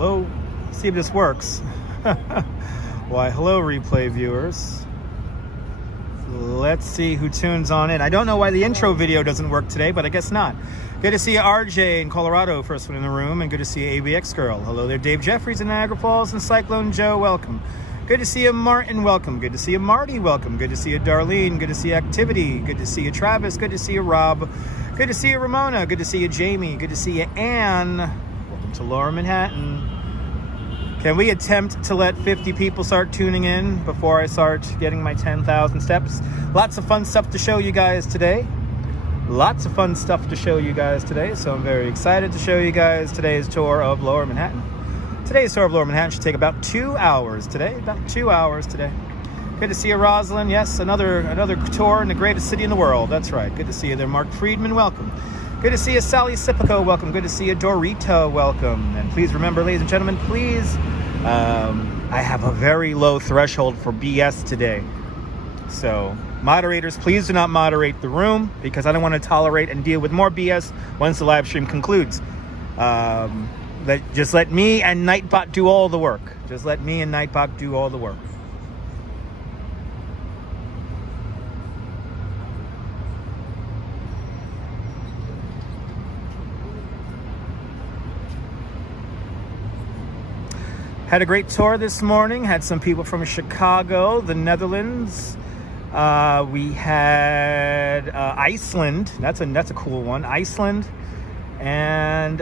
Hello. See if this works. Why, hello, replay viewers. Let's see who tunes on in. I don't know why the intro video doesn't work today, but I guess not. Good to see you, RJ in Colorado, first one in the room, and good to see you, ABX Girl. Hello there, Dave Jeffries in Niagara Falls, and Cyclone Joe, welcome. Good to see you, Martin, welcome. Good to see you, Marty, welcome. Good to see you, Darlene. Good to see you, Activity. Good to see you, Travis. Good to see you, Rob. Good to see you, Ramona. Good to see you, Jamie. Good to see you, Anne. Welcome to Lower Manhattan. Can we attempt to let 50 people start tuning in before I start getting my 10,000 steps? Lots of fun stuff to show you guys today. Lots of fun stuff to show you guys today. So I'm very excited to show you guys today's tour of Lower Manhattan. Today's tour of Lower Manhattan should take about 2 hours today. About 2 hours today. Good to see you, Rosalind. Yes, another tour in the greatest city in the world. That's right. Good to see you there, Mark Friedman. Welcome. Good to see you, Sally Sipico. Welcome. Good to see you, Dorito. Welcome. And please remember, ladies and gentlemen, please, I have a very low threshold for BS today. So, moderators, please do not moderate the room because I don't want to tolerate and deal with more BS once the live stream concludes. Just let me and Nightbot do all the work. Just let me and Nightbot do all the work. Had a great tour this morning. Had some people from Chicago, the Netherlands. We had Iceland. That's a cool one. Iceland. And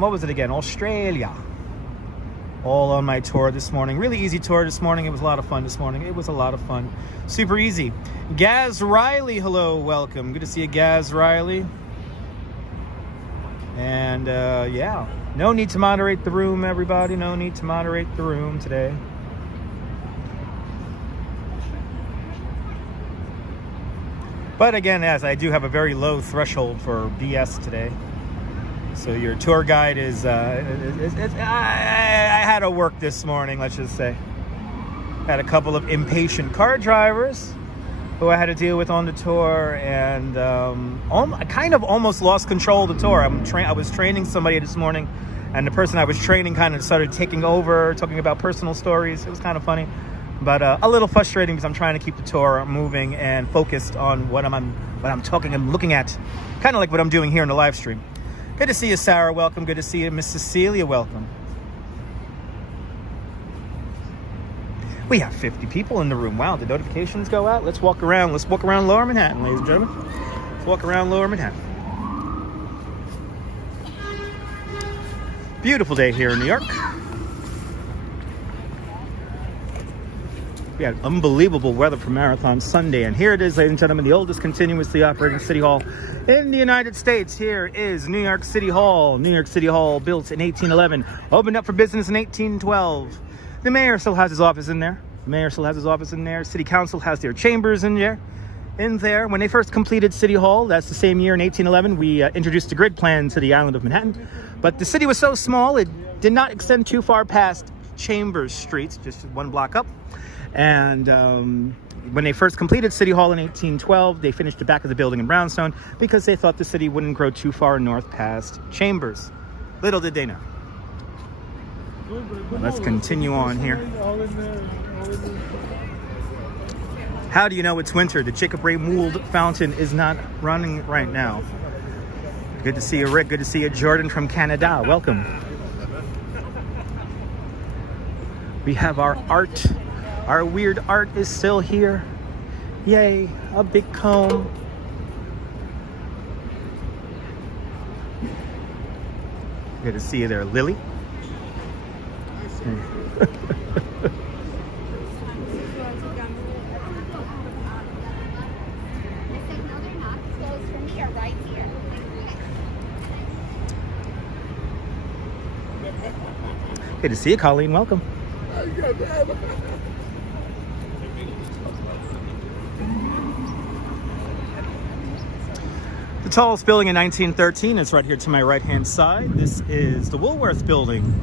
what was it again? Australia. All on my tour this morning. Really easy tour this morning. It was a lot of fun this morning. It was a lot of fun. Super easy. Gaz Riley, hello, welcome. Good to see you, Gaz Riley. And yeah, no need to moderate the room, everybody. No need to moderate the room today. But again, as I do have a very low threshold for BS today. So your tour guide is, I had to work this morning, let's just say. Had a couple of impatient car drivers who I had to deal with on the tour, and I kind of almost lost control of the tour. I was training somebody this morning, and the person I was training kind of started taking over, talking about personal stories. It was kind of funny, but a little frustrating because I'm trying to keep the tour moving and focused on what I'm talking and looking at, kind of like what I'm doing here in the live stream. Good to see you, Sarah. Welcome. Good to see you, Miss Cecilia. Welcome. We have 50 people in the room. Wow, the notifications go out. Let's walk around. Let's walk around Lower Manhattan, ladies and gentlemen. Let's walk around Lower Manhattan. Beautiful day here in New York. We had unbelievable weather for Marathon Sunday, and here it is, ladies and gentlemen, the oldest continuously operating city hall in the United States. Here is New York City Hall. New York City Hall, built in 1811, opened up for business in 1812. The mayor still has his office in there. City Council has their chambers in there. When they first completed City Hall, that's the same year in 1811, we introduced the grid plan to the island of Manhattan. But the city was so small, it did not extend too far past Chambers Street, just one block up. And when they first completed City Hall in 1812, they finished the back of the building in brownstone because they thought the city wouldn't grow too far north past Chambers. Little did they know. Let's continue on here. How do you know it's winter? The Jacob Ray Mould fountain is not running right now. Good to see you, Rick. Good to see you, Jordan from Canada. Welcome. We have our art. Our weird art is still here. Yay, a big comb. Good to see you there, Lily. Good to see you, Colleen. Welcome. The tallest building in 1913 is right here to my right-hand side. This is the Woolworth Building.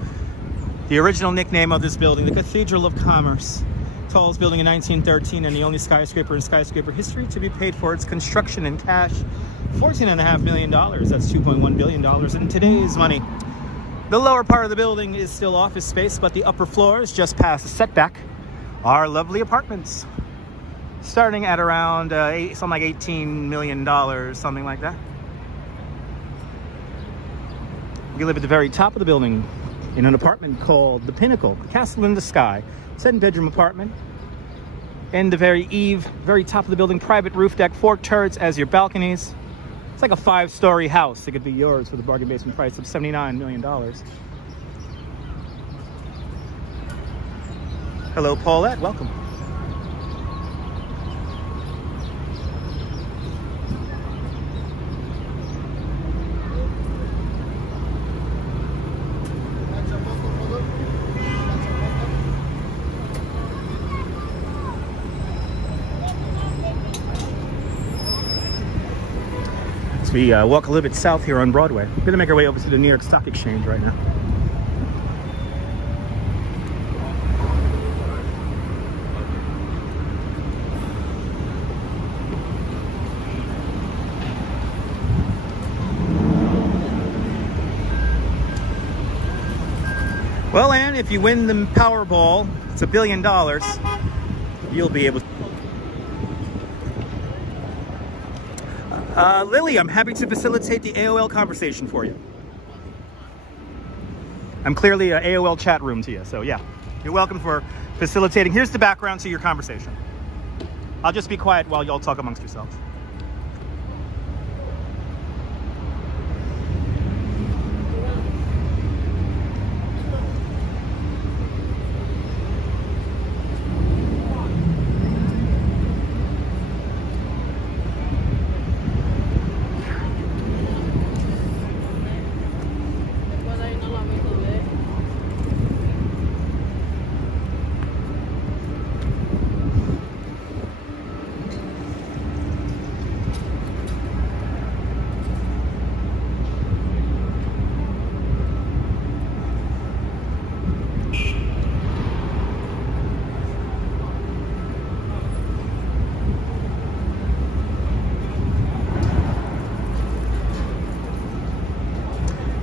The original nickname of this building, the Cathedral of Commerce. Tallest building in 1913 and the only skyscraper in skyscraper history to be paid for its construction in cash. $14.5 million. That's $2.1 billion in today's money. The lower part of the building is still office space, but the upper floors, just past the setback, are lovely apartments. Starting at around something like $18 million, something like that. You live at the very top of the building in an apartment called The Pinnacle, Castle in the Sky. 7-bedroom apartment. In the very top of the building, private roof deck, 4 turrets as your balconies. It's like a 5-story house. It could be yours for the bargain basement price of $79 million. Hello, Paulette. Welcome. As we walk a little bit south here on Broadway, we're going to make our way over to the New York Stock Exchange right now. Well, Ann, if you win the Powerball, it's $1 billion, you'll be able to. Lily, I'm happy to facilitate the AOL conversation for you. I'm clearly an AOL chat room to you, so yeah. You're welcome for facilitating. Here's the background to your conversation. I'll just be quiet while y'all talk amongst yourselves.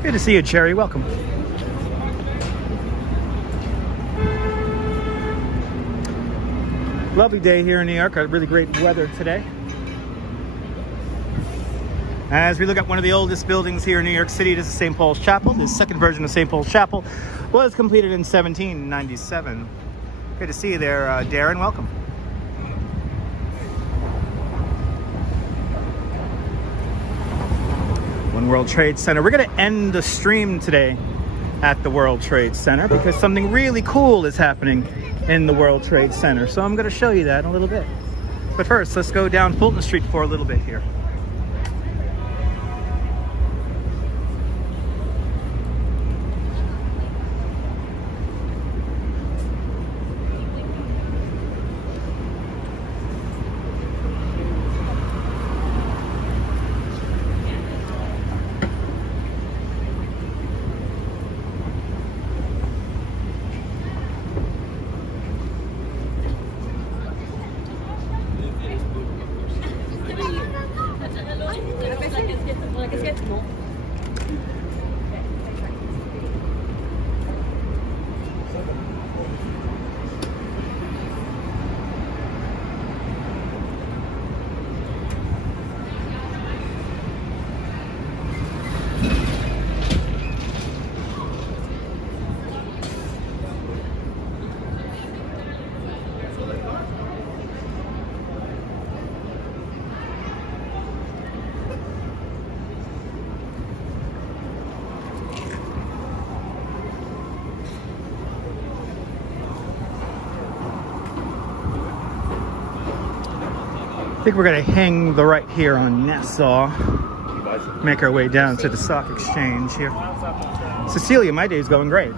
Good to see you, Cherry. Welcome. Lovely day here in New York. Really great weather today. As we look at one of the oldest buildings here in New York City, this is St. Paul's Chapel. The second version of St. Paul's Chapel was completed in 1797. Good to see you there, Darren. Welcome. World Trade Center. We're going to end the stream today at the World Trade Center because something really cool is happening in the World Trade Center. So I'm going to show you that in a little bit. But first, let's go down Fulton Street for a little bit here. I think we're going to hang the right here on Nassau. Make our way down to the Stock Exchange here. Cecilia, my day's going great.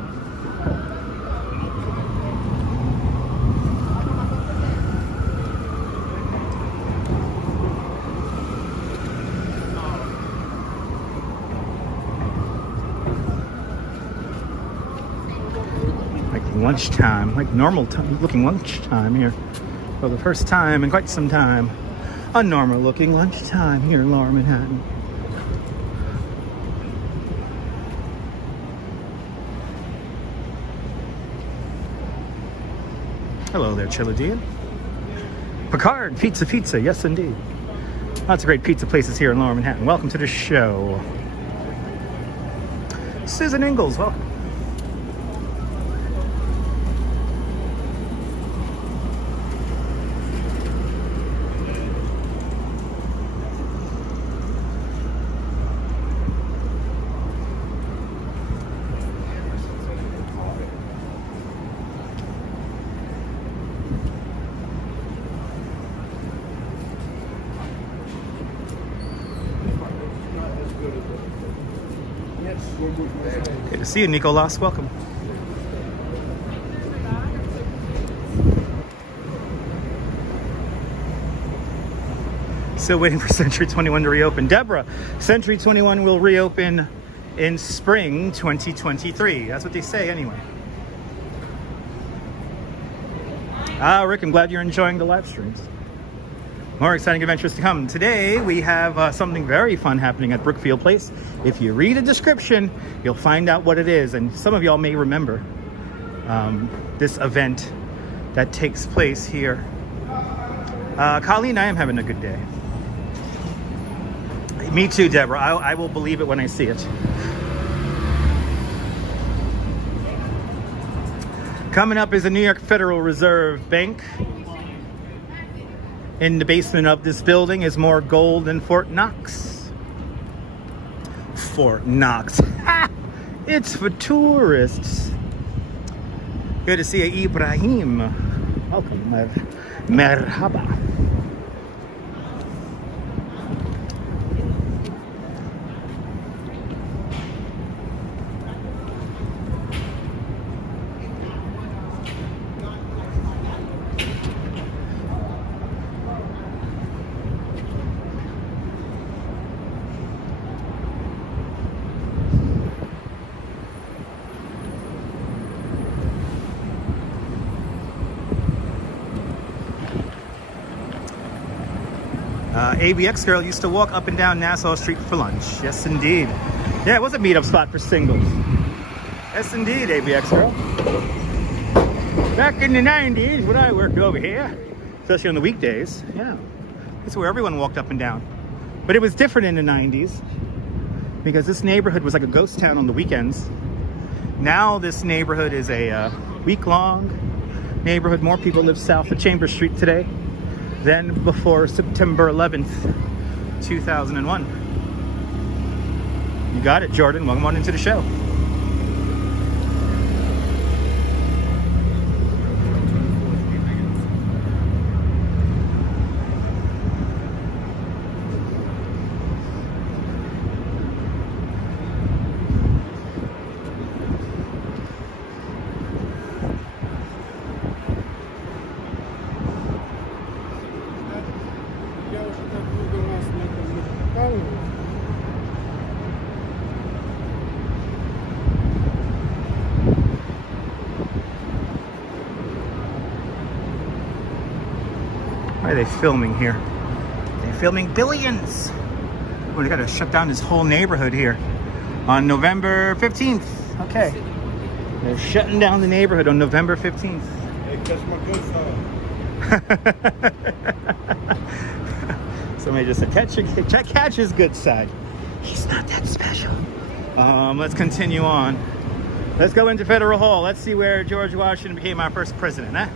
Like lunchtime, like normal time, looking lunchtime here. For the first time in quite some time. A normal looking lunchtime here in Lower Manhattan. Hello there, Chilladean. Picard, pizza, yes indeed. Lots of great pizza places here in Lower Manhattan. Welcome to the show. Susan Ingalls, welcome. Good to see you, Nicolas. Welcome. Still waiting for Century 21 to reopen. Deborah, Century 21 will reopen in spring 2023. That's what they say anyway. Rick, I'm glad you're enjoying the live streams. More exciting adventures to come. Today we have something very fun happening at Brookfield Place. If you read a description, you'll find out what it is. And some of y'all may remember this event that takes place here. Colleen, I am having a good day. Me too, Deborah. I will believe it when I see it. Coming up is the New York Federal Reserve Bank. In the basement of this building is more gold than Fort Knox. Fort Knox. It's for tourists. Good to see you, Ibrahim. Welcome. Merhaba. ABX girl used to walk up and down Nassau Street for lunch. Yes, indeed. Yeah, it was a meetup spot for singles. Yes, indeed, ABX girl. Back in the 90s when I worked over here, especially on the weekdays, yeah, that's where everyone walked up and down. But it was different in the 90s because this neighborhood was like a ghost town on the weekends. Now this neighborhood is a week-long neighborhood. More people live south of Chambers Street today than before September 11th, 2001. You got it, Jordan. Welcome on into the show. Why are they filming here? They're filming billions. Oh, they gotta shut down this whole neighborhood here on November 15th. Okay. They're shutting down the neighborhood on November 15th. Hey, catch my good side. Somebody just said, catch his good side. He's not that special. Let's continue on. Let's go into Federal Hall. Let's see where George Washington became our first president, huh?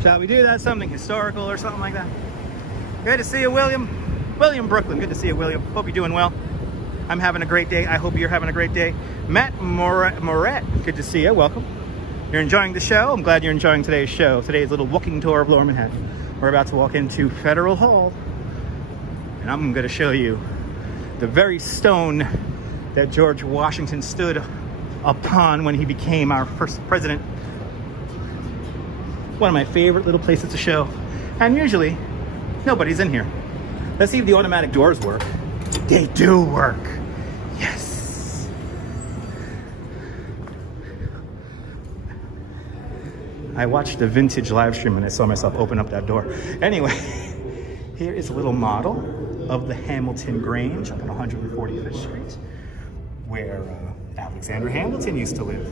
Shall we do that? Something historical or something like that? Good to see you, William. William Brooklyn. Good to see you, William. Hope you're doing well. I'm having a great day. I hope you're having a great day. Matt Moret. Good to see you. Welcome. You're enjoying the show? I'm glad you're enjoying today's show. Today's little walking tour of Lower Manhattan. We're about to walk into Federal Hall. And I'm going to show you the very stone that George Washington stood upon when he became our first president. One of my favorite little places to show. And usually, nobody's in here. Let's see if the automatic doors work. They do work. Yes. I watched the vintage live stream and I saw myself open up that door. Anyway, here is a little model of the Hamilton Grange up on 145th Street, where Alexander Hamilton used to live.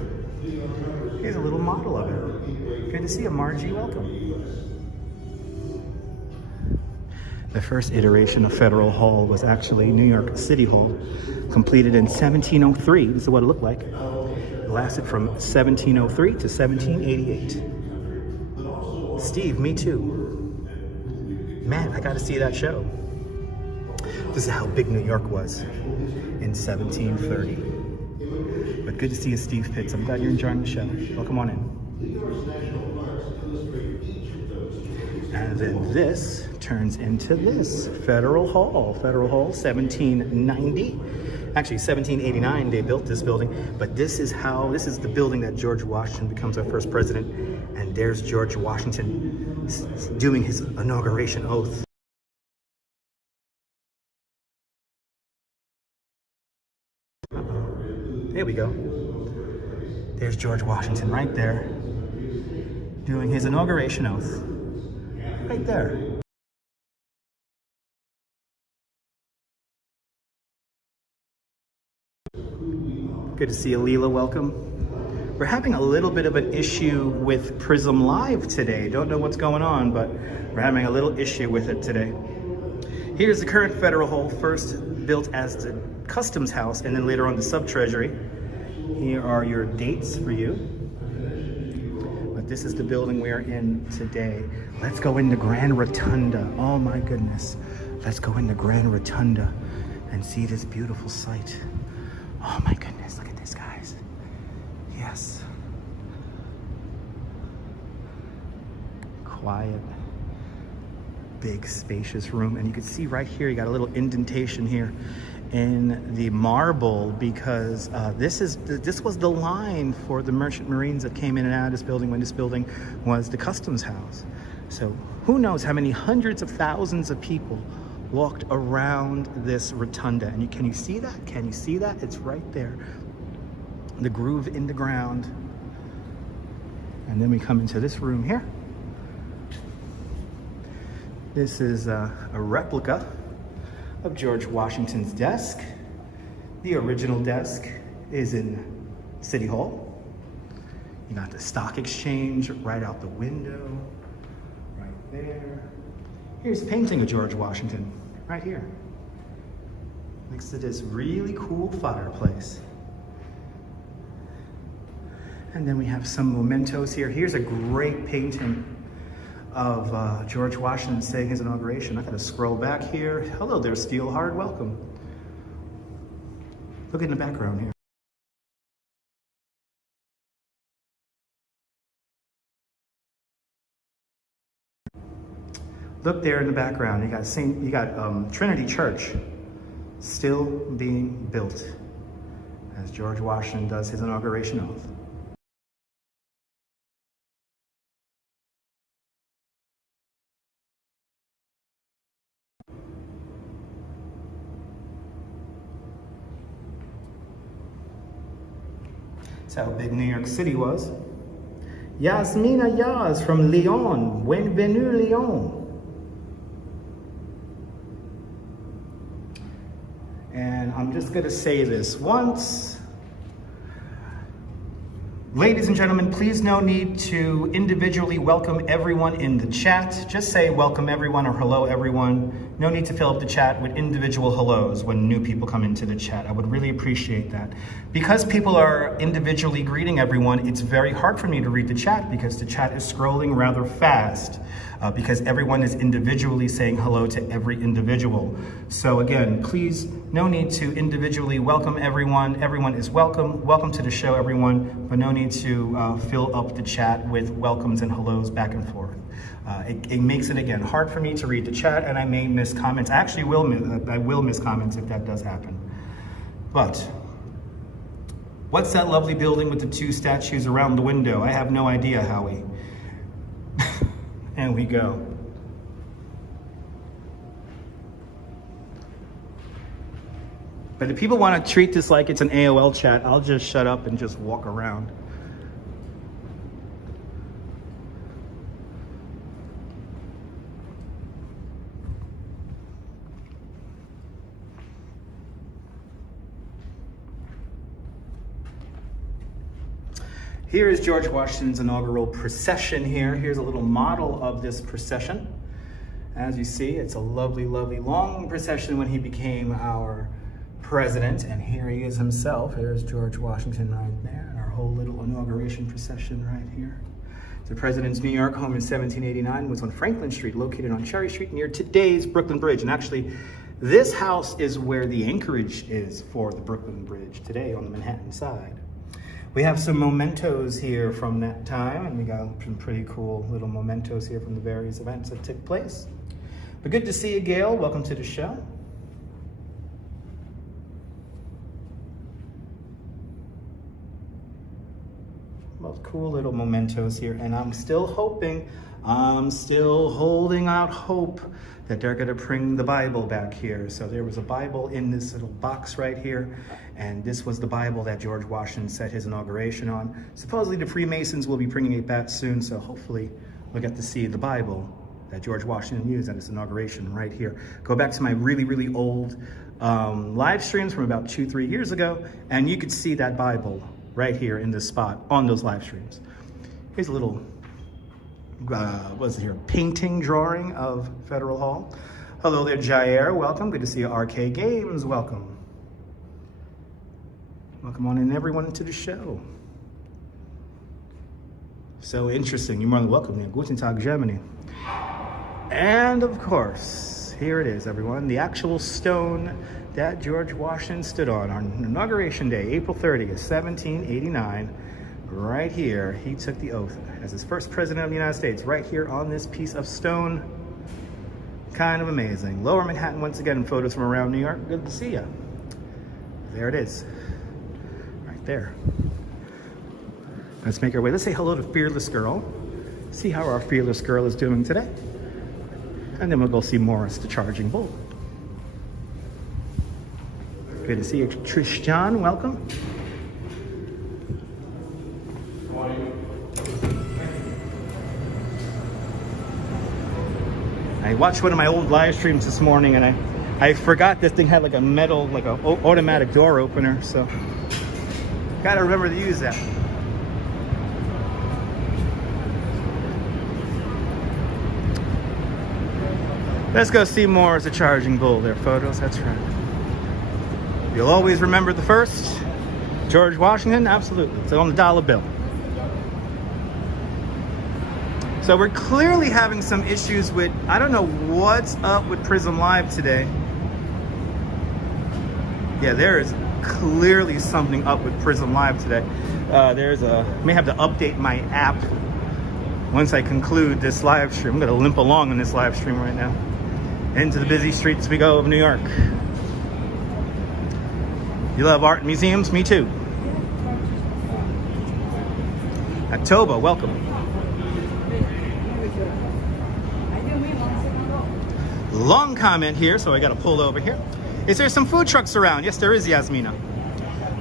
Here's a little model of it. Good to see you, Margie. Welcome. The first iteration of Federal Hall was actually New York City Hall, completed in 1703. This is what it looked like. It lasted from 1703 to 1788. Steve, me too. Man, I got to see that show. This is how big New York was in 1730. But good to see you, Steve Pitts. I'm glad you're enjoying the show. Welcome on in. And then this turns into this, Federal Hall. Federal Hall, 1790. Actually, 1789, they built this building. But this is the building that George Washington becomes our first president. And there's George Washington doing his inauguration oath. There we go. There's George Washington right there, doing his inauguration oath. Right there. Good to see you, Leela. Welcome. We're having a little bit of an issue with Prism Live today. Don't know what's going on, but we're having a little issue with it today. Here's the current Federal Hall, first built as the Customs House and then later on the Sub-Treasury. Here are your dates for you. But this is the building we're in today. Let's go into Grand Rotunda. Oh my goodness. Let's go into Grand Rotunda and see this beautiful sight. Oh my goodness, look at this, guys. Yes. Quiet, big, spacious room. And you can see right here, you got a little indentation here in the marble because this was the line for the merchant marines that came in and out of this building when this building was the Customs House. So who knows how many hundreds of thousands of people walked around this rotunda. And can you see that? Can you see that? It's right there. The groove in the ground. And then we come into this room here. This is a replica of George Washington's desk. The original desk is in City Hall. You got the stock exchange right out the window, right there. Here's a painting of George Washington, right here, next to this really cool fireplace. And then we have some mementos here. Here's a great painting of George Washington saying his inauguration. I gotta scroll back here. Hello there, Steelheart, welcome. Look in the background here. Look there in the background. You got Trinity Church still being built as George Washington does his inauguration oath. That's how big New York City was. Yasmina Yaz from Lyon. Bienvenue, Lyon. And I'm just gonna say this once. Ladies and gentlemen, please no need to individually welcome everyone in the chat. Just say welcome everyone or hello everyone. No need to fill up the chat with individual hellos when new people come into the chat. I would really appreciate that. Because people are individually greeting everyone, it's very hard for me to read the chat because the chat is scrolling rather fast because everyone is individually saying hello to every individual. So again, please, no need to individually welcome everyone. Everyone is welcome. Welcome to the show, everyone, but no need to fill up the chat with welcomes and hellos back and forth. It makes it, again, hard for me to read the chat, and I may miss comments. Actually, I will miss comments if that does happen. But what's that lovely building with the two statues around the window? I have no idea, Howie. And we go. But if people want to treat this like it's an AOL chat, I'll just shut up and just walk around. Here is George Washington's inaugural procession here. Here's a little model of this procession. As you see, it's a lovely, lovely long procession when he became our president. And here he is himself. Here's George Washington right there. And our whole little inauguration procession right here. The president's New York home in 1789 was on Franklin Street, located on Cherry Street near today's Brooklyn Bridge. And actually, this house is where the anchorage is for the Brooklyn Bridge today on the Manhattan side. We have some mementos here from that time, and we got some pretty cool little mementos here from the various events that took place. But good to see you, Gail. Welcome to the show. Most cool little mementos here, and I'm still hoping, I'm still holding out hope that they're going to bring the Bible back here. So there was a Bible in this little box right here, and this was the Bible that George Washington set his inauguration on. Supposedly the Freemasons will be bringing it back soon, so hopefully we'll get to see the Bible that George Washington used at his inauguration right here. Go back to my really, really old live streams from about 2-3 years ago, and you could see that Bible right here in this spot on those live streams. Here's a little, what is it here? Painting drawing of Federal Hall. Hello there, Jair. Welcome. Good to see you. RK Games. Welcome. Welcome on in, everyone, to the show. So interesting. You're more than welcome there. Guten Tag, Germany. And of course, here it is, everyone. The actual stone that George Washington stood on Inauguration Day, April 30th, 1789. Right here, he took the oath as his first president of the United States, right here on this piece of stone. Kind of amazing. Lower Manhattan, once again, photos from around New York. Good to see you. There it is, right there. Let's make our way. Let's say hello to Fearless Girl. See how our Fearless Girl is doing today. And then we'll go see Morris, the Charging Bull. Good to see you, Tristan. Welcome. I watched one of my old live streams this morning, and I forgot this thing had like a metal, like an automatic door opener, so gotta remember to use that. Let's go see more as a Charging Bull. Their photos, that's right. You'll always remember the first, George Washington, absolutely. It's on the dollar bill. So we're clearly having some issues with, I don't know what's up with Prism Live today. Yeah, there is clearly something up with Prism Live today. May have to update my app once I conclude this live stream. I'm gonna limp along on this live stream right now. Into the busy streets we go of New York. You love art and museums? Me too. October, welcome. Long comment here, so I gotta pull over here. Is there some food trucks around? Yes, there is, Yasmina.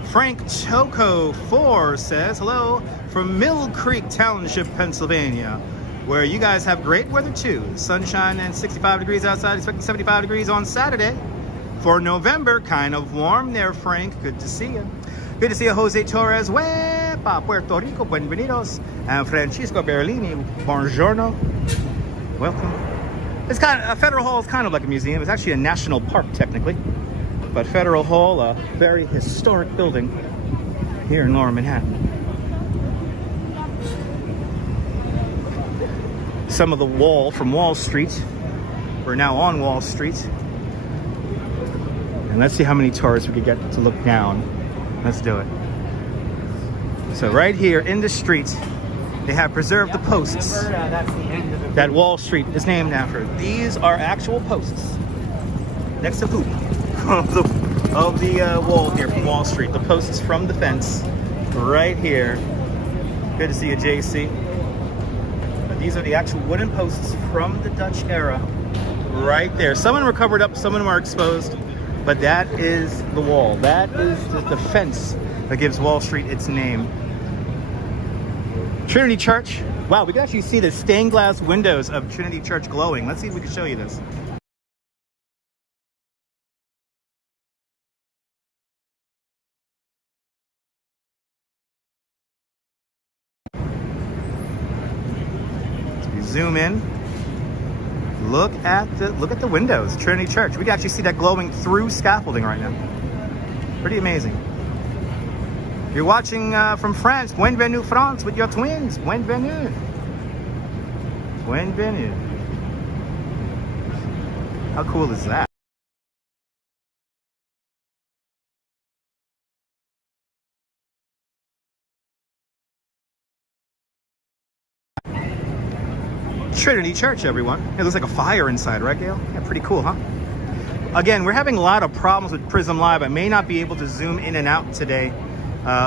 Frank Choco 4 says, hello from Mill Creek Township, Pennsylvania, where you guys have great weather too. Sunshine and 65 degrees outside, expecting 75 degrees on Saturday. For November, kind of warm there, Frank. Good to see you. Good to see you, Jose Torres. Wepa, Puerto Rico, bienvenidos. And Francisco Berlini, buongiorno. Welcome. It's kind of, Federal Hall is kind of like a museum. It's actually a national park, technically. But Federal Hall, a very historic building here in Lower Manhattan. Some of the wall from Wall Street. We're now on Wall Street. And let's see how many tourists we could get to look down. Let's do it. So right here in the street, they have preserved the posts that Wall Street is named after. These are actual posts next to poop of the wall here from Wall Street. The posts from the fence right here. Good to see you, JC. But these are the actual wooden posts from the Dutch era right there. Some of them are covered up, some of them are exposed. But that is the wall. That is the fence that gives Wall Street its name. Trinity Church. Wow, we can actually see the stained glass windows of Trinity Church glowing. Let's see if we can show you this. zoom in. Look at the windows, Trinity Church. We can actually see that glowing through scaffolding right now. Pretty amazing. If you're watching from France, bienvenue France with your twins. Bienvenue. Bienvenue. How cool is that? Trinity Church, everyone. It looks like a fire inside, right, Gail? Yeah, pretty cool, huh? Again, we're having a lot of problems with Prism Live. I may not be able to zoom in and out today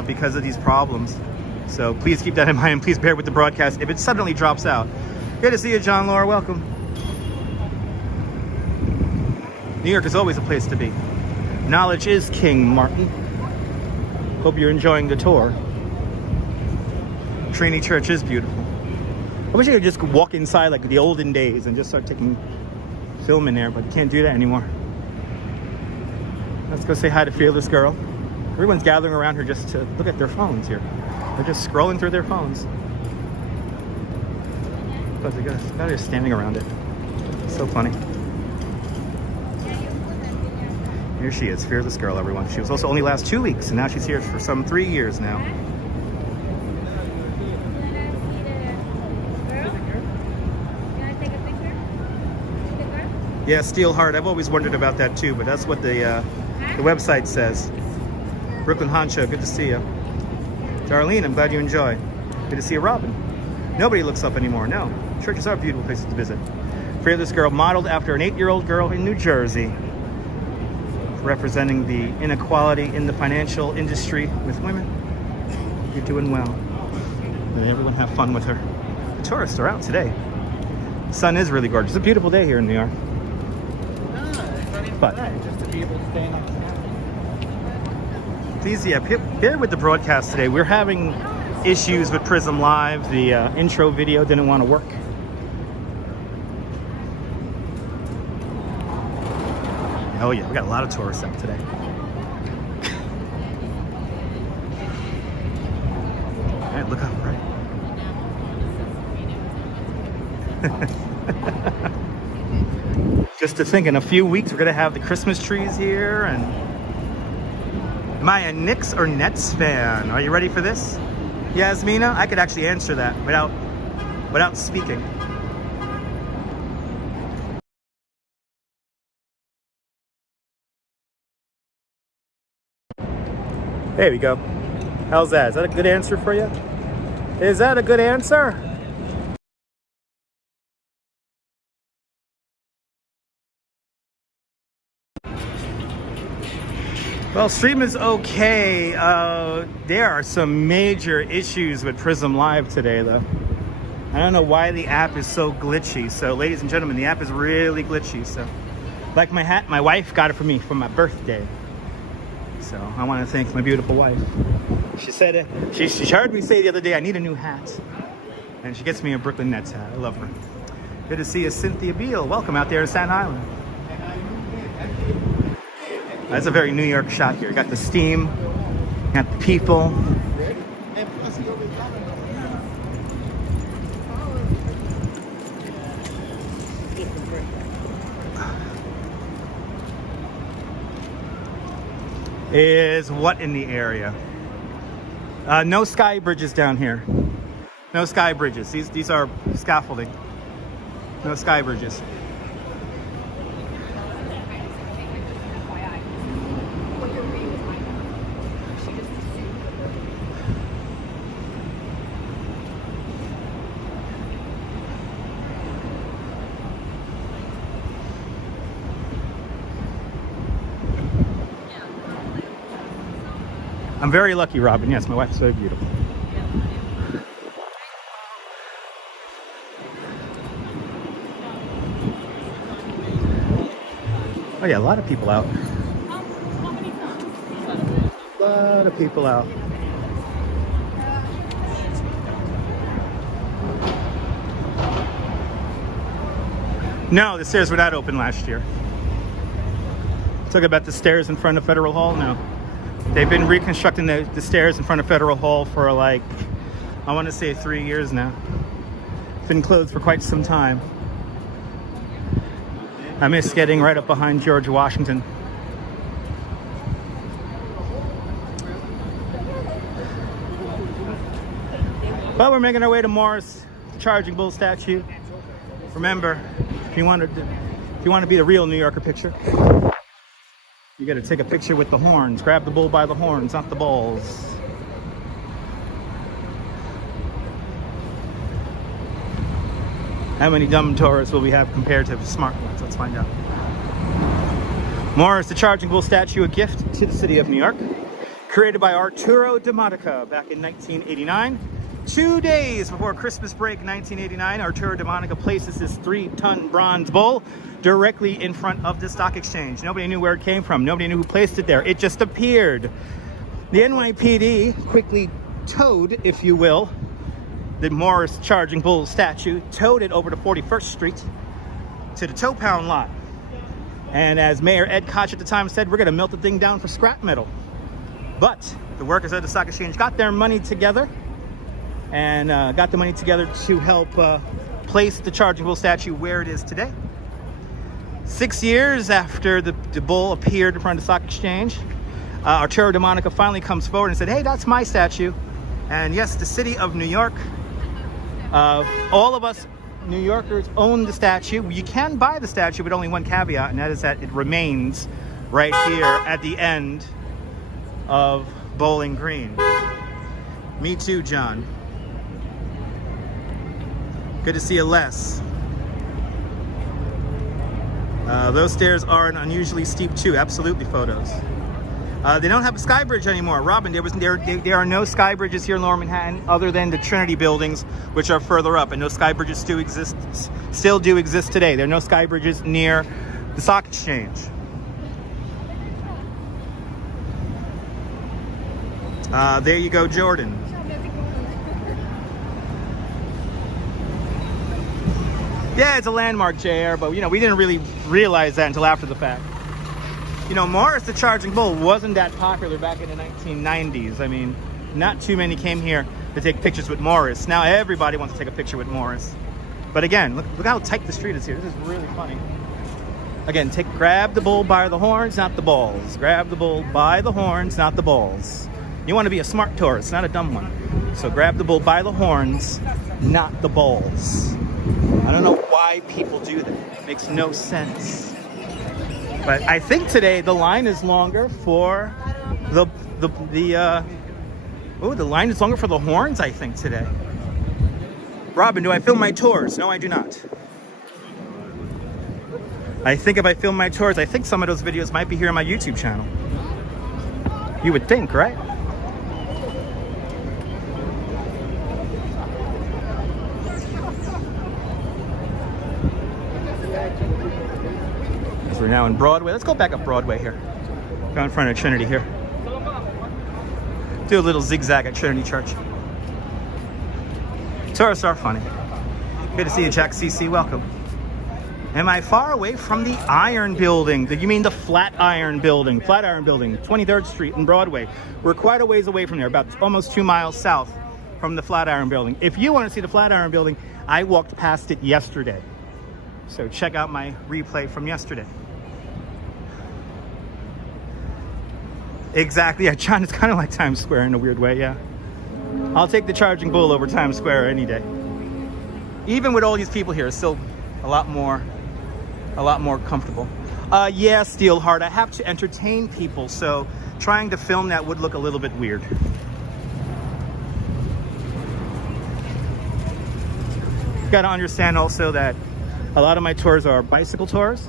because of these problems. So please keep that in mind. Please bear with the broadcast if it suddenly drops out. Good to see you, John Laura. Welcome. New York is always a place to be. Knowledge is king, Martin. Hope you're enjoying the tour. Trinity Church is beautiful. I wish I could just walk inside like the olden days and just start taking film in there, but you can't do that anymore. Let's go say hi to Fearless Girl. Everyone's gathering around her just to look at their phones here. They're just scrolling through their phones. But they're standing around it. So funny. Here she is, Fearless Girl, everyone. She was also only last 2 weeks, and now she's here for some 3 years now. Yeah, Steel Heart. I've always wondered about that too, but that's what the website says. Brooklyn Honcho, good to see you. Darlene, I'm glad you enjoy. Good to see you, Robin. Nobody looks up anymore. No, churches are beautiful places to visit. Fearless Girl, modeled after an 8-year-old girl in New Jersey, representing the inequality in the financial industry with women. You're doing well. And everyone have fun with her. The tourists are out today. The sun is really gorgeous. It's a beautiful day here in New York. But just to be able to stand on the please, yeah, bear with the broadcast today. We're having issues with Prism Live. The intro video didn't want to work. Oh yeah, we got a lot of tourists out today. All right, look up, right? Just to think, in a few weeks, we're going to have the Christmas trees here. And am I a Knicks or Nets fan? Are you ready for this? Yasmina, I could actually answer that without speaking. There we go. How's that? Is that a good answer for you? Is that a good answer? Well, stream is okay. There are some major issues with Prism Live today, though. I don't know why the app is so glitchy. So, ladies and gentlemen, the app is really glitchy. So, like my hat, my wife got it for me for my birthday. So, I want to thank my beautiful wife. She said it. She heard me say the other day, I need a new hat. And she gets me a Brooklyn Nets hat. I love her. Good to see you, Cynthia Beal. Welcome out there in Staten Island. That's a very New York shot here. Got the steam, got the people. Is what in the area? No sky bridges down here. No sky bridges. These are scaffolding. No sky bridges. I'm very lucky, Robin. Yes, my wife's very beautiful. Oh yeah, a lot of people out. A lot of people out. No, the stairs were not open last year. Talk about the stairs in front of Federal Hall? No. They've been reconstructing the stairs in front of Federal Hall for like, I want to say 3 years now. been closed for quite some time. I miss getting right up behind George Washington. But we're making our way to Morris, the Charging Bull statue. Remember, if you want to be the real New Yorker picture, you got to take a picture with the horns. Grab the bull by the horns, not the balls. How many dumb tourists will we have compared to smart ones? Let's find out. Morris, the Charging Bull statue, a gift to the city of New York, created by Arturo DeMonica back in 1989. 2 days before Christmas break 1989, Arturo DeMonica places this 3-ton bronze bull directly in front of the stock exchange. Nobody knew where it came from. Nobody knew who placed it there. It just appeared. The NYPD quickly towed, if you will, the Morris Charging Bull statue, towed it over to 41st Street to the tow pound lot. And as Mayor Ed Koch at the time said, we're going to melt the thing down for scrap metal. But the workers at the stock exchange got their money together and got the money together to help place the Charging Bull statue where it is today. 6 years after the bull appeared in front of the stock exchange, Arturo DeMonica finally comes forward and said, hey, that's my statue. And yes, the city of New York, all of us New Yorkers own the statue. You can buy the statue, but only one caveat, and that is that it remains right here at the end of Bowling Green. Me too, John. Good to see you, Les. Those stairs are unusually steep too. Absolutely, photos. They don't have a sky bridge anymore. Robin, there are no sky bridges here in Lower Manhattan other than the Trinity buildings, which are further up, and those sky bridges still do exist today. There are no sky bridges near the stock exchange. There you go, Jordan. Yeah, it's a landmark, JR, but you know, we didn't really realize that until after the fact. You know, Morris the Charging Bull wasn't that popular back in the 1990s. I mean, not too many came here to take pictures with Morris. Now everybody wants to take a picture with Morris. But again, look how tight the street is here. This is really funny. Again, grab the bull by the horns, not the balls. Grab the bull by the horns, not the balls. You want to be a smart tourist, not a dumb one. So grab the bull by the horns, not the balls. I don't know why people do that. It makes no sense. But I think today the line is longer for the line is longer for the horns, I think, today. Robin, do I film my tours? No, I do not. I think if I film my tours, I think some of those videos might be here on my YouTube channel. You would think, right? We're now in Broadway. Let's go back up Broadway here. Go in front of Trinity here. Do a little zigzag at Trinity Church. Tourists are funny. Good to see you, Jack CC. Welcome. Am I far away from the Iron Building? You mean the Flatiron Building? Flatiron Building, 23rd Street in Broadway. We're quite a ways away from there, about almost 2 miles south from the Flatiron Building. If you want to see the Flatiron Building, I walked past it yesterday. So check out my replay from yesterday. Exactly, yeah, John, it's kind of like Times Square in a weird way, yeah. I'll take the Charging Bull over Times Square any day. Even with all these people here, it's still a lot more comfortable. Yeah, Steelheart, I have to entertain people, so trying to film that would look a little bit weird. You gotta understand also that a lot of my tours are bicycle tours,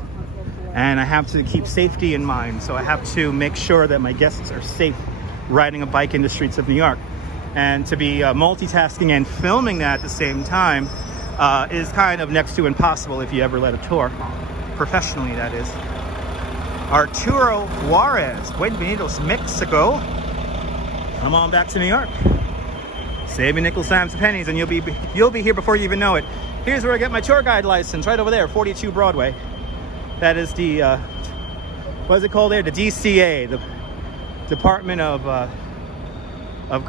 and I have to keep safety in mind. So I have to make sure that my guests are safe riding a bike in the streets of New York. And to be multitasking and filming that at the same time is kind of next to impossible if you ever led a tour. Professionally, that is. Arturo Juarez, Bienvenidos, Mexico. Come on back to New York. Save me nickels, dimes, and pennies, and you'll be here before you even know it. Here's where I get my tour guide license, right over there, 42 Broadway. That is the, what is it called there? The DCA, the Department of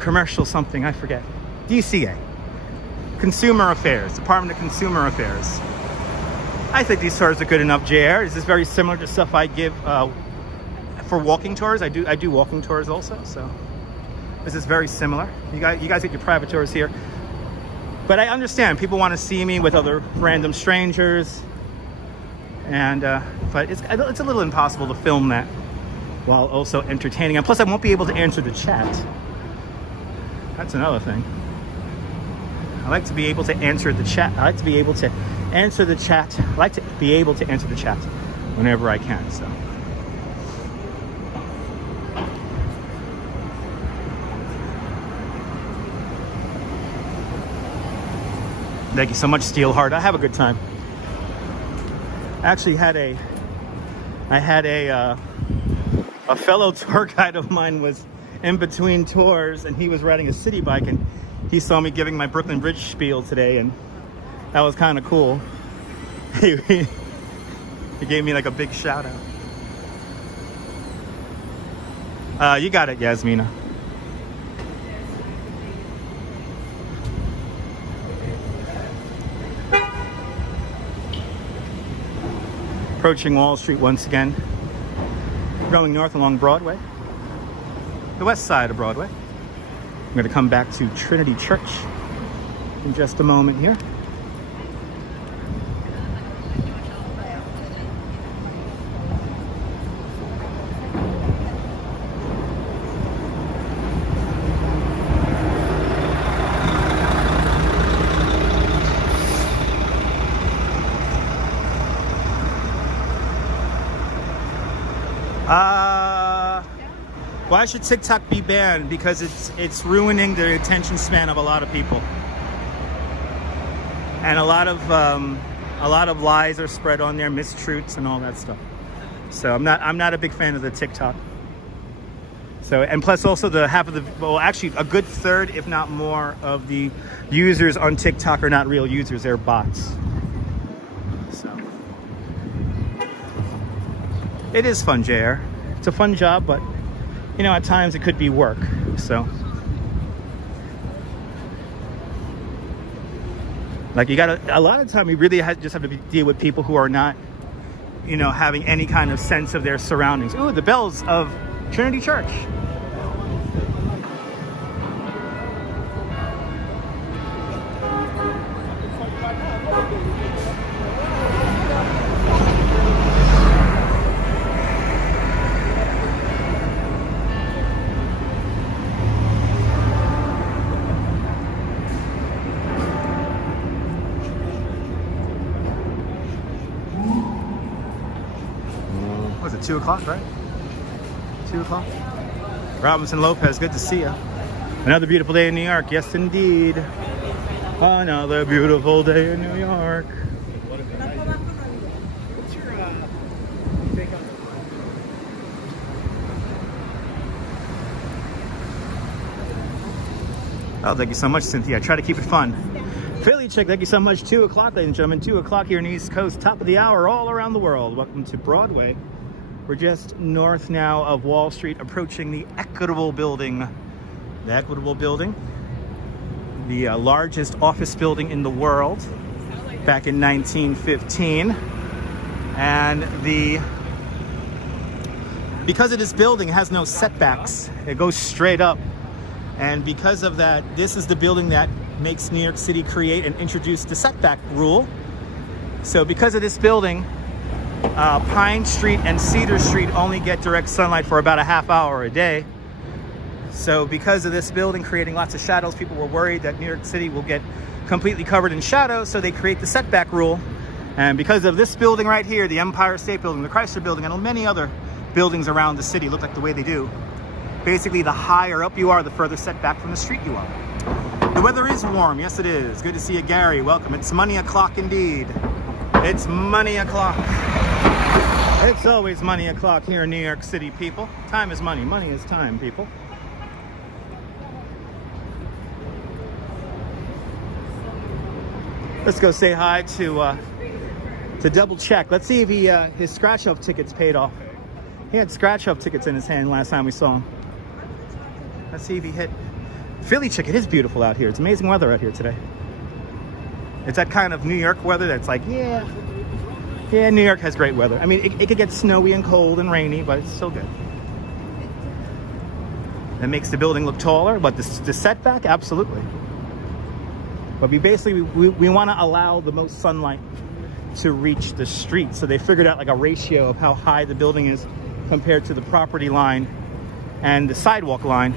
Commercial something, I forget. DCA. Consumer Affairs, Department of Consumer Affairs. I think these tours are good enough, JR. This is very similar to stuff I give for walking tours. I do walking tours also, so this is very similar. You guys get your private tours here. But I understand people want to see me with other random strangers, and but it's a little impossible to film that while also entertaining. And plus, I won't be able to answer the chat. That's another thing. I like to be able to answer the chat. I like to be able to answer the chat. I like to be able to answer the chat whenever I can. So. Thank you so much, Steelheart. I have a good time. I actually had a fellow tour guide of mine was in between tours, and he was riding a city bike, and he saw me giving my Brooklyn Bridge spiel today, and that was kind of cool. He gave me like a big shout out. You got it, Yasmina. Approaching Wall Street once again. Going north along Broadway. The west side of Broadway. I'm going to come back to Trinity Church in just a moment here. Why should TikTok be banned? Because it's ruining the attention span of a lot of people, and a lot of lies are spread on there, mistruths and all that stuff. So I'm not a big fan of the TikTok. So, and plus also actually a good third, if not more, of the users on TikTok are not real users; they're bots. So it is fun, JR. It's a fun job, but you know, at times it could be work. So, like, a lot of time you really just have to deal with people who are not, you know, having any kind of sense of their surroundings. Ooh, the bells of Trinity Church. Was it 2 o'clock, right? 2 o'clock? Robinson Lopez, good to see you. Another beautiful day in New York. Yes, indeed. Another beautiful day in New York. What's your take on Oh, thank you so much, Cynthia. I try to keep it fun. Philly Chick, thank you so much. 2 o'clock, ladies and gentlemen. 2 o'clock here in the East Coast. Top of the hour all around the world. Welcome to Broadway. We're just north now of Wall Street, approaching the Equitable Building. The Equitable Building, the largest office building in the world, back in 1915. And because of this building, it has no setbacks. It goes straight up. And because of that, this is the building that makes New York City create and introduce the setback rule. So because of this building, Pine Street and Cedar Street only get direct sunlight for about a half hour a day. So because of this building creating lots of shadows, people were worried that New York City will get completely covered in shadows, so they create the setback rule. And because of this building right here, the Empire State Building, the Chrysler Building, and many other buildings around the city look like the way they do, basically the higher up you are, the further setback from the street you are. The weather is warm. Yes, it is. Good to see you, Gary. Welcome. It's money o'clock indeed. It's money o'clock. It's always money o'clock here in New York City, people. Time is money. Money is time, people. Let's go say hi to Double Check. Let's see if his scratch-off tickets paid off. He had scratch-off tickets in his hand last time we saw him. Let's see if he hit. Philly Chick, it is beautiful out here. It's amazing weather out here today. It's that kind of New York weather that's like, yeah, New York has great weather. I mean, it could get snowy and cold and rainy, but it's still good. That makes the building look taller, but the setback, absolutely. But we want to allow the most sunlight to reach the street. So they figured out like a ratio of how high the building is compared to the property line and the sidewalk line.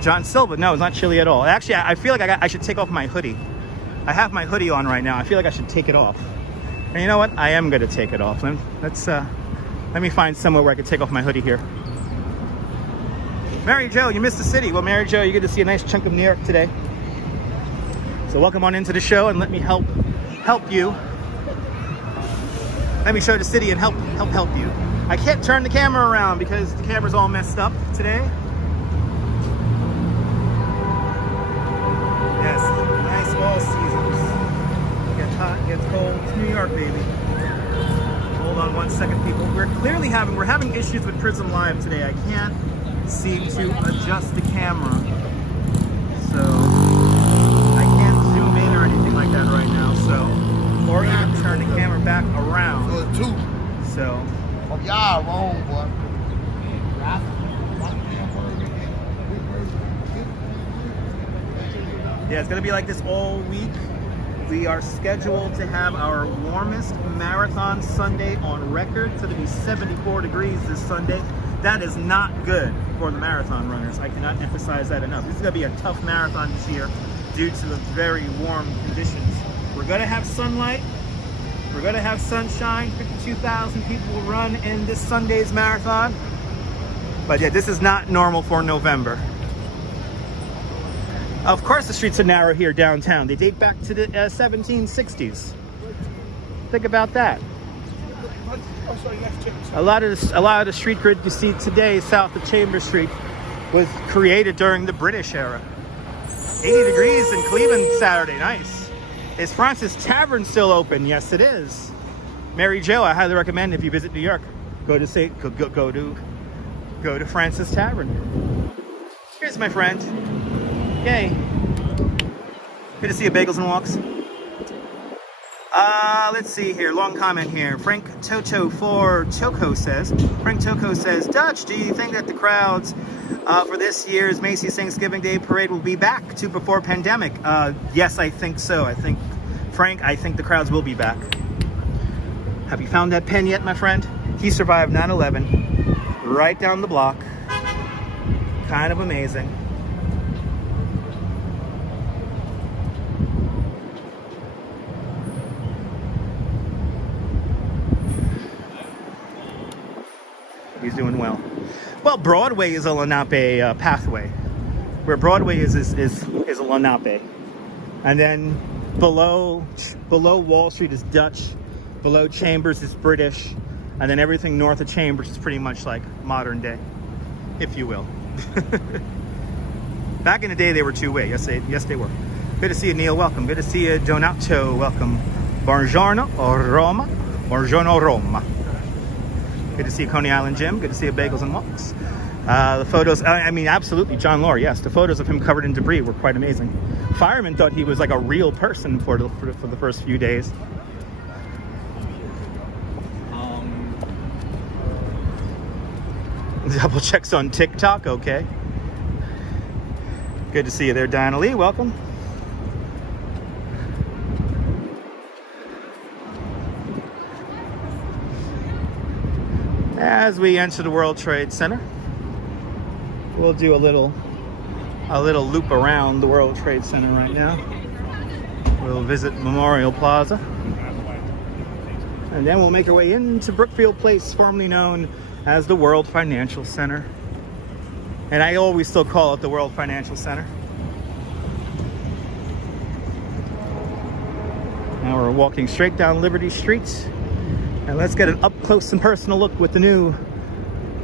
John Silva, no, it's not chilly at all. Actually, I feel like I should take off my hoodie. I have my hoodie on right now. I feel like I should take it off. And you know what? I am going to take it off. Let me find somewhere where I can take off my hoodie here. Mary Jo, you missed the city. Well, Mary Jo, you get to see a nice chunk of New York today. So welcome on into the show and let me help you. Let me show the city and help you. I can't turn the camera around because the camera's all messed up today. Yes, nice all seasons. Gets hot, gets cold. It's New York, baby. Hold on one second, people. We're having issues with Prism Live today. I can't seem to adjust the camera, so I can't zoom in or anything like that right now. So, or even turn the camera back around. So it's two. So. Oh, y'all wrong, boy. Yeah, it's gonna be like this all week. We are scheduled to have our warmest marathon Sunday on record. It's gonna be 74 degrees this Sunday. That is not good for the marathon runners. I cannot emphasize that enough. This is gonna be a tough marathon this year due to the very warm conditions. We're gonna have sunlight. We're gonna have sunshine. 52,000 people will run in this Sunday's marathon. But yeah, this is not normal for November. Of course the streets are narrow here downtown. They date back to the 1760s. Think about that. A lot of the street grid you see today south of Chambers Street was created during the British era. 80 degrees in Cleveland Saturday. Nice. Is Francis Tavern still open? Yes, it is. Mary Jo, I highly recommend if you visit New York, go to Francis Tavern. Here's my friend. Yay. Good to see you, Bagels and Walks. Let's see here. Long comment here. Frank Toko says, Dutch, do you think that the crowds for this year's Macy's Thanksgiving Day Parade will be back to before pandemic? Yes, I think so. I think the crowds will be back. Have you found that pen yet, my friend? He survived 9/11 right down the block. Kind of amazing. He's doing well. Well, Broadway is a Lenape pathway. Where Broadway is a Lenape. And then below Wall Street is Dutch. Below Chambers is British. And then everything north of Chambers is pretty much like modern day, if you will. Back in the day, they were two-way. Yes, they were. Good to see you, Neil. Welcome. Good to see you, Donato. Welcome. Buongiorno, Roma. Buongiorno, Roma. Good to see you, Coney Island Jim. Good to see you, Bagels and Walks. The photos, I mean, absolutely, John Law, yes. The photos of him covered in debris were quite amazing. Firemen thought he was like a real person for the first few days. Double checks on TikTok, okay. Good to see you there, Diana Lee. Welcome. As we enter the World Trade Center, we'll do a little loop around the World Trade Center right now. We'll visit Memorial Plaza, and then we'll make our way into Brookfield Place, formerly known as the World Financial Center. And I always still call it the World Financial Center. Now we're walking straight down Liberty Street. And let's get an up close and personal look with the new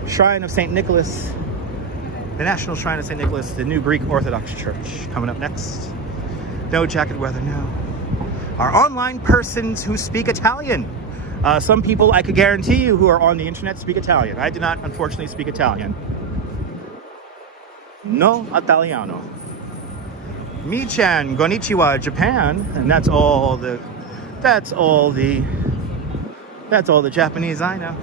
Shrine of St. Nicholas, the National Shrine of St. Nicholas, the new Greek Orthodox Church. Coming up next. No jacket weather, no. Our online persons who speak Italian. Some people, I could guarantee you, who are on the internet speak Italian. I do not, unfortunately, speak Italian. no Italiano. Mi-chan, konnichiwa, Japan, and that's all the Japanese I know.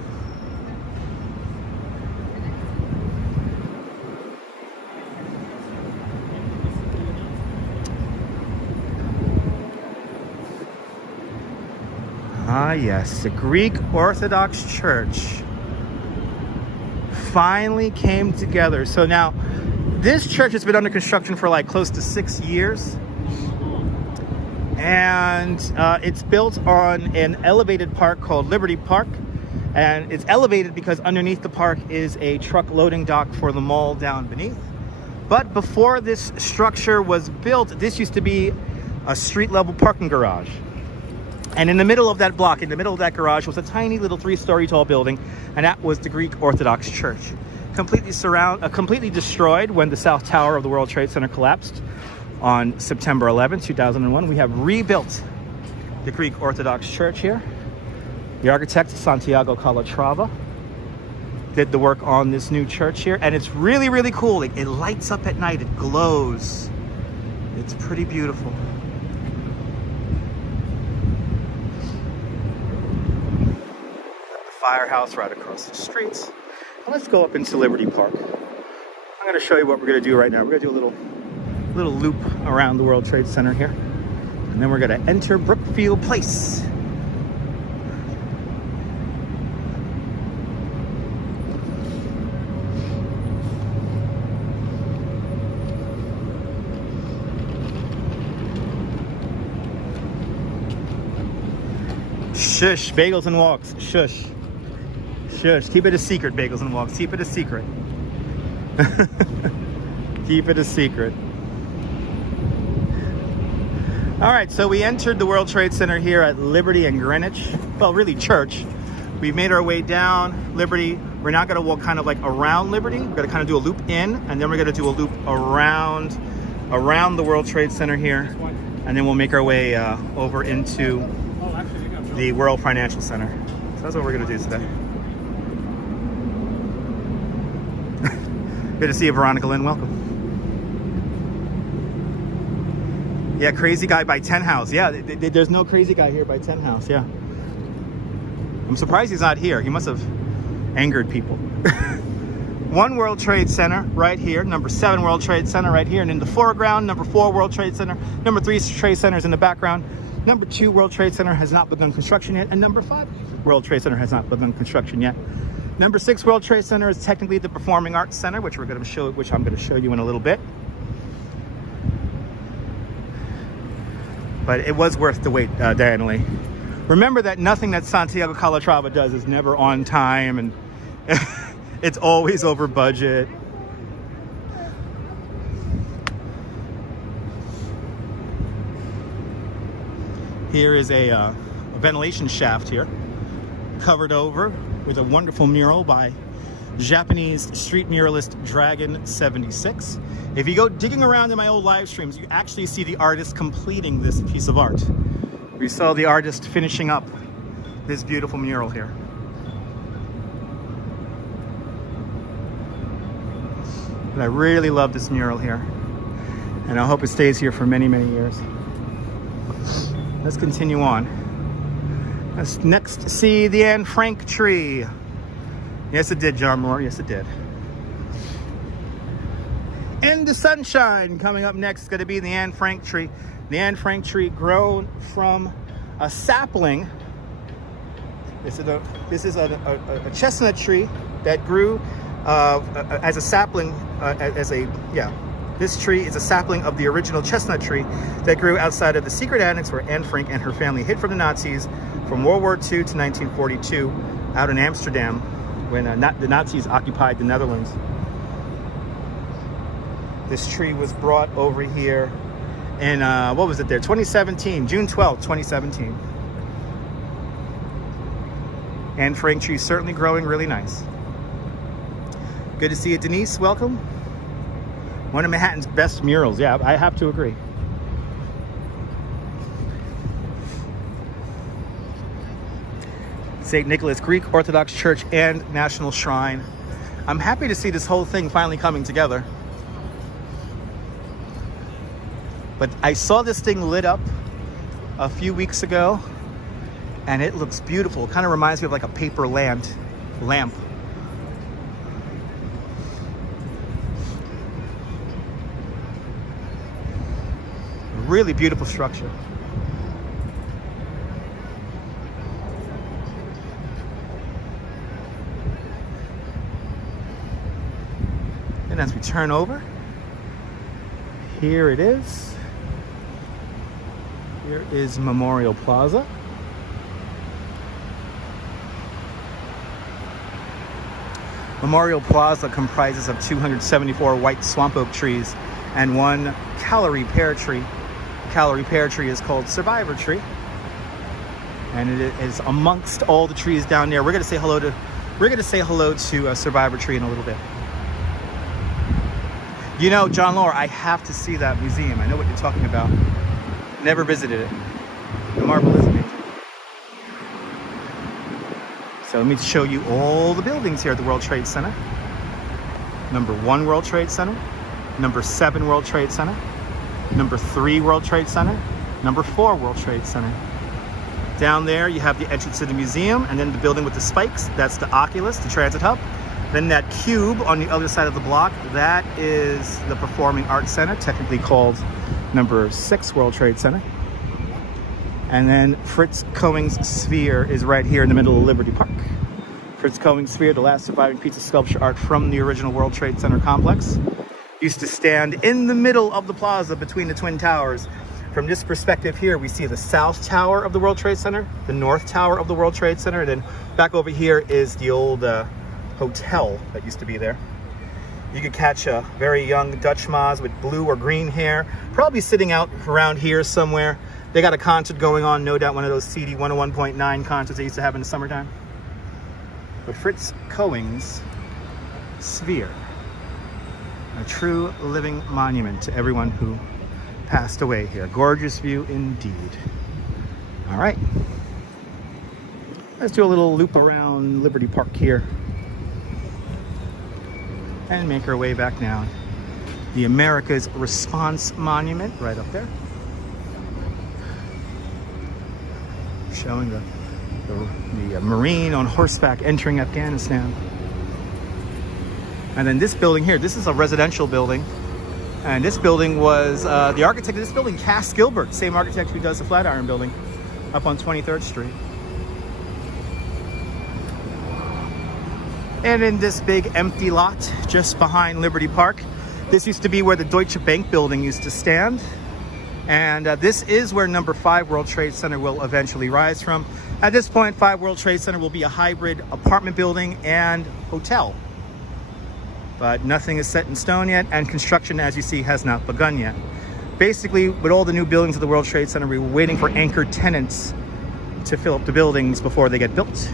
Ah, yes, the Greek Orthodox Church finally came together. So now, this church has been under construction for like close to 6 years. And it's built on an elevated park called Liberty Park. And it's elevated because underneath the park is a truck loading dock for the mall down beneath. But before this structure was built, this used to be a street level parking garage. And in the middle of that block, in the middle of that garage, was a tiny little 3-story tall building, and that was the Greek Orthodox Church. Completely destroyed when the South Tower of the World Trade Center collapsed on September 11, 2001. We have rebuilt the Greek Orthodox Church here. The architect, Santiago Calatrava, did the work on this new church here, and it's really, really cool. It lights up at night, it glows. It's pretty beautiful. Firehouse right across the street. Well, let's go up into Liberty Park. I'm going to show you what we're going to do right now. We're going to do a little loop around the World Trade Center here, and then we're going to enter Brookfield Place. Shush, Bagels and Walks. Shush. Shush. Keep it a secret, Bagels and Walks. Keep it a secret. Keep it a secret. All right, so we entered the World Trade Center here at Liberty and Greenwich. Well, really Church. We've made our way down Liberty. We're now gonna walk kind of like around Liberty. We're gonna kind of do a loop in, and then we're gonna do a loop around the World Trade Center here. And then we'll make our way over into the World Financial Center. So that's what we're gonna do today. Good to see you, Veronica Lynn. Welcome. Yeah, crazy guy by 10 house. Yeah, there's no crazy guy here by 10 house. Yeah. I'm surprised he's not here. He must have angered people. One World Trade Center right here. Number 7 World Trade Center right here. And in the foreground, number 4 World Trade Center. Number 3 Trade Centers in the background. Number 2 World Trade Center has not begun construction yet. And number 5 World Trade Center has not begun construction yet. Number 6 World Trade Center is technically the Performing Arts Center, which I'm going to show you in a little bit. But it was worth the wait, Diana Lee. Remember that nothing that Santiago Calatrava does is never on time, and it's always over budget. Here is a ventilation shaft here, covered over with a wonderful mural by Japanese street muralist Dragon76. If you go digging around in my old live streams, you actually see the artist completing this piece of art. We saw the artist finishing up this beautiful mural here. But I really love this mural here, and I hope it stays here for many, many years. Let's continue on. Let's next see the Anne Frank tree. Yes, it did, John Moore. Yes, it did. And the sunshine coming up next is going to be the Anne Frank tree. The Anne Frank tree grown from a sapling. This is a chestnut tree that grew as a sapling. This tree is a sapling of the original chestnut tree that grew outside of the secret annex where Anne Frank and her family hid from the Nazis from World War II to 1942 out in Amsterdam when the Nazis occupied the Netherlands. This tree was brought over here in, 2017, June 12th, 2017. Anne Frank tree certainly growing really nice. Good to see you, Denise. Welcome. One of Manhattan's best murals. Yeah, I have to agree. St. Nicholas Greek Orthodox Church and National Shrine. I'm happy to see this whole thing finally coming together. But I saw this thing lit up a few weeks ago, and it looks beautiful. It kind of reminds me of like a paper lamp. Really beautiful structure. And as we turn over, here it is. Here is Memorial Plaza. Memorial Plaza comprises of 274 white swamp oak trees and one Callery pear tree. Callery pear tree is called Survivor Tree, and it is amongst all the trees down there. We're going to say hello to Survivor Tree in a little bit. You know, John Laura, I have to see that museum. I know what you're talking about. Never visited it. The marble is amazing. So let me show you all the buildings here at the World Trade Center. Number 1 World Trade Center, number 7 World Trade Center, number 3 World Trade Center, number 4 World Trade Center. Down there you have the entrance to the museum, and then the building with the spikes, that's the Oculus, the transit hub. Then that cube on the other side of the block, that is the Performing Arts Center, technically called number 6 World Trade Center. And then Fritz Cohen's Sphere is right here in the middle of Liberty Park. Fritz Cohen's Sphere, the last surviving piece of sculpture art from the original World Trade Center complex, used to stand in the middle of the plaza between the Twin Towers. From this perspective here, we see the South Tower of the World Trade Center, the North Tower of the World Trade Center, and then back over here is the old hotel that used to be there. You could catch a very young Dutch Maz with blue or green hair, probably sitting out around here somewhere. They got a concert going on, no doubt one of those CD 101.9 concerts they used to have in the summertime. But Fritz Cohen's Sphere, a true living monument to everyone who passed away here. Gorgeous view indeed. All right, let's do a little loop around Liberty Park here and make our way back down. The America's Response Monument right up there, showing the Marine on horseback entering Afghanistan. And then this building here, this is a residential building. And this building was, the architect of this building, Cass Gilbert, same architect who does the Flatiron Building up on 23rd Street. And in this big empty lot just behind Liberty Park, this used to be where the Deutsche Bank building used to stand. And this is where number 5 World Trade Center will eventually rise from. At this point, 5 World Trade Center will be a hybrid apartment building and hotel. But nothing is set in stone yet, and construction, as you see, has not begun yet. Basically, with all the new buildings of the World Trade Center, we're waiting for anchor tenants to fill up the buildings before they get built.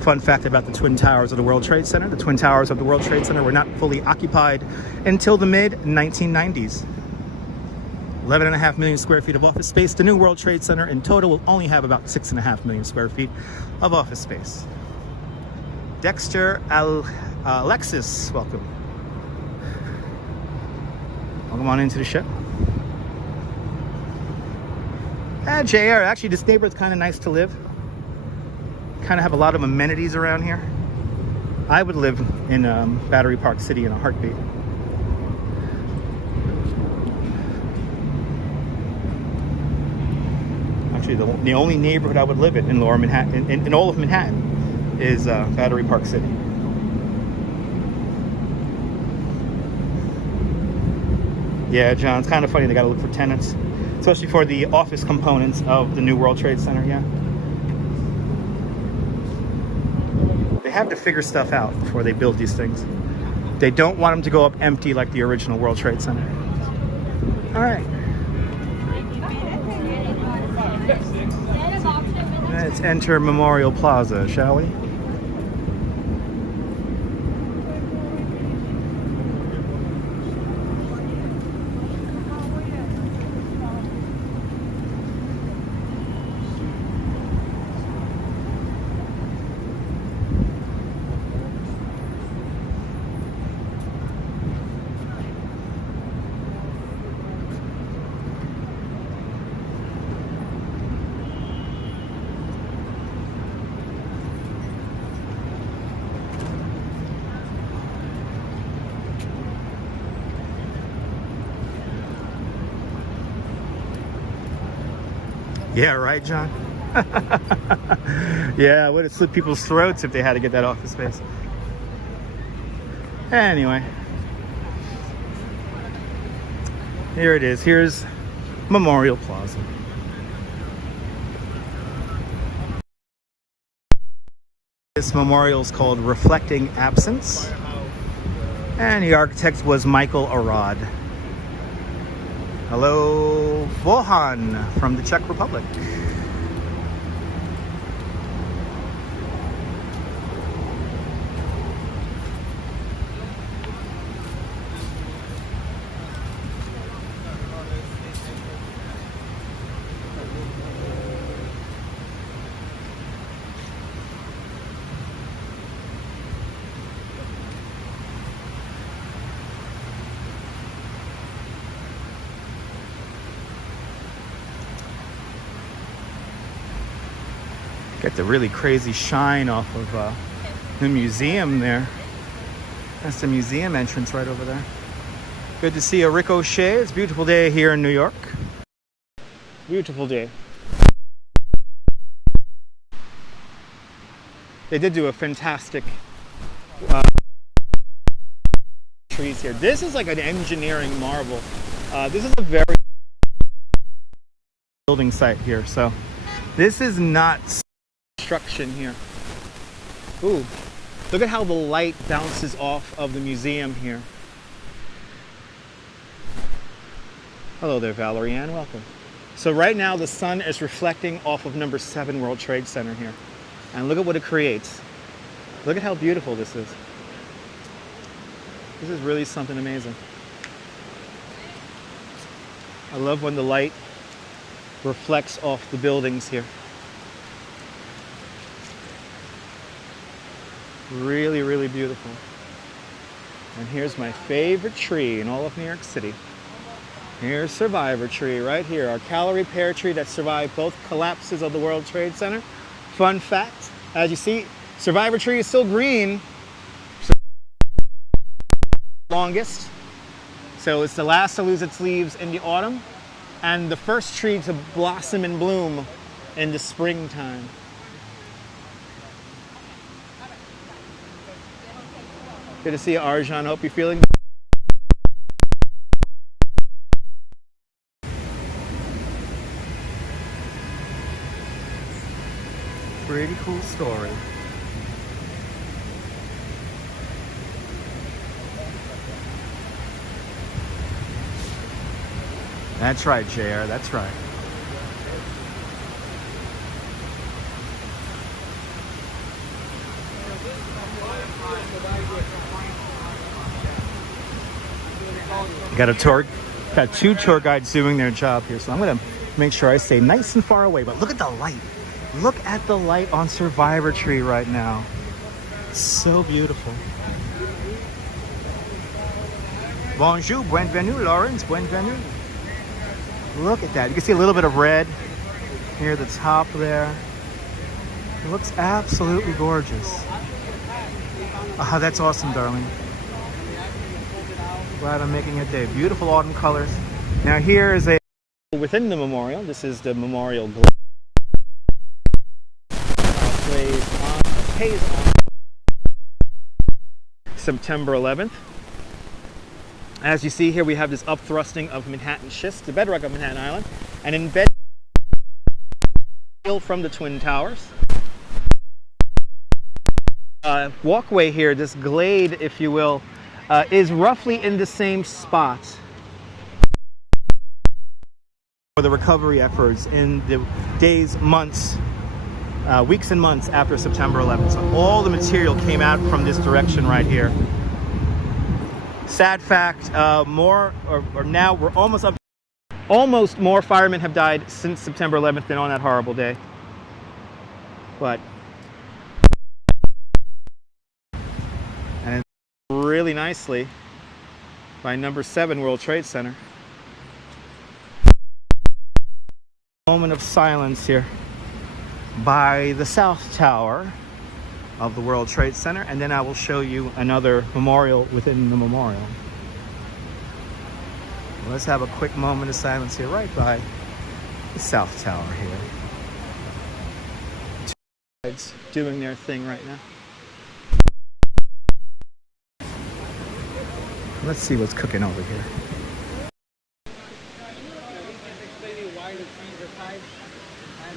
Fun fact about the Twin Towers of the World Trade Center. The Twin Towers of the World Trade Center were not fully occupied until the mid-1990s. 11.5 million square feet of office space. The new World Trade Center in total will only have about 6.5 million square feet of office space. Dexter Alexis, welcome. Welcome on into the show. JR, actually this neighborhood's kind of nice to live. Kind of have a lot of amenities around here. I would live in Battery Park City in a heartbeat. Actually, the only neighborhood I would live in Lower Manhattan, in all of Manhattan, is Battery Park City. Yeah, John, it's kind of funny they got to look for tenants, especially for the office components of the new World Trade Center. Yeah, they have to figure stuff out before they build these things. They don't want them to go up empty like the original World Trade Center. All right. Let's enter Memorial Plaza, shall we? Yeah, right, John? Yeah, it would have slit people's throats if they had to get that office space. Anyway. Here it is. Here's Memorial Plaza. This memorial is called Reflecting Absence. And the architect was Michael Arad. Hello, Bohan from the Czech Republic. Get the really crazy shine off of the museum there. That's the museum entrance right over there. Good to see a ricochet. It's a beautiful day here in New York. Beautiful day. They did do a fantastic trees here. This is like an engineering marvel. This is a very building site here. So this is not construction here. Ooh, look at how the light bounces off of the museum here. Hello there, Valerie Ann, welcome. So right now the sun is reflecting off of number 7 World Trade Center here. And look at what it creates. Look at how beautiful this is. This is really something amazing. I love when the light reflects off the buildings here. Really, really beautiful. And here's my favorite tree in all of New York City. Here's Survivor Tree right here, our calorie pear tree that survived both collapses of the World Trade Center. Fun fact, as you see, Survivor Tree is still green. Longest. So it's the last to lose its leaves in the autumn and the first tree to blossom and bloom in the springtime. Good to see you, Arjan. Hope you're feeling good. Pretty cool story. That's right, JR. That's right. Got 2 tour guides doing their job here, so I'm gonna make sure I stay nice and far away. But look at the light. Look at the light on Survivor Tree right now. It's so beautiful. Bonjour, bienvenue, Lawrence, bienvenue. Look at that. You can see a little bit of red near the top there. It looks absolutely gorgeous. Ah, that's awesome, darling. Glad I'm making it day. Beautiful autumn colors. Now here is a within the memorial. This is the memorial glow. Pays on September 11th. As you see here, we have this upthrusting of Manhattan schist, the bedrock of Manhattan Island, and embed from the Twin Towers. Walkway here, this glade, if you will, is roughly in the same spot for the recovery efforts in the days, months, weeks and months after September 11th. So all the material came out from this direction right here. Sad fact, now we're almost up. Almost more firemen have died since September 11th than on that horrible day. But and it's really nicely by number 7 World Trade Center. Moment of silence here by the South Tower of the World Trade Center, and then I will show you another memorial within the memorial. Let's have a quick moment of silence here right by The South Tower here. Two guys doing their thing right now. Let's see what's cooking over here. Explaining why the trees are tied and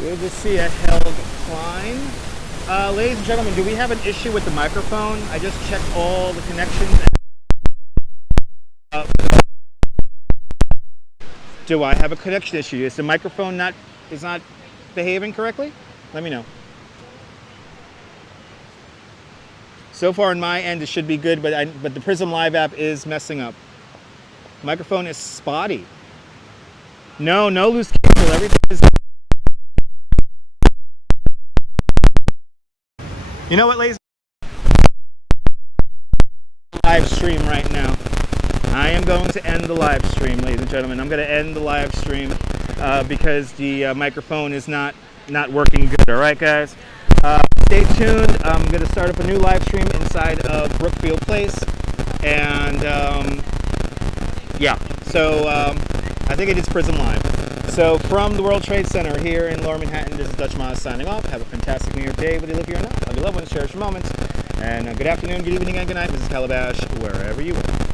Good to see a Held Klein. Ladies and gentlemen, do we have an issue with the microphone? I just checked all the connections. Do I have a connection issue? Is the microphone not behaving correctly? Let me know. So far on my end, it should be good, but the Prism Live app is messing up. Microphone is spotty. No loose cable. Everything is. You know what, ladies? Live stream right now. I am going to end the live stream, ladies and gentlemen. I'm going to end the live stream because the microphone is not working good. All right, guys. Stay tuned. I'm going to start up a new live stream inside of Brookfield Place, and yeah. So I think it is Prism Live. So from the World Trade Center here in Lower Manhattan, this is Dutch Maz signing off. Have a fantastic New Year day, whether you live here or not. Love your loved ones, cherish your moments. And good afternoon, good evening, and good night. This is Calabash, wherever you are.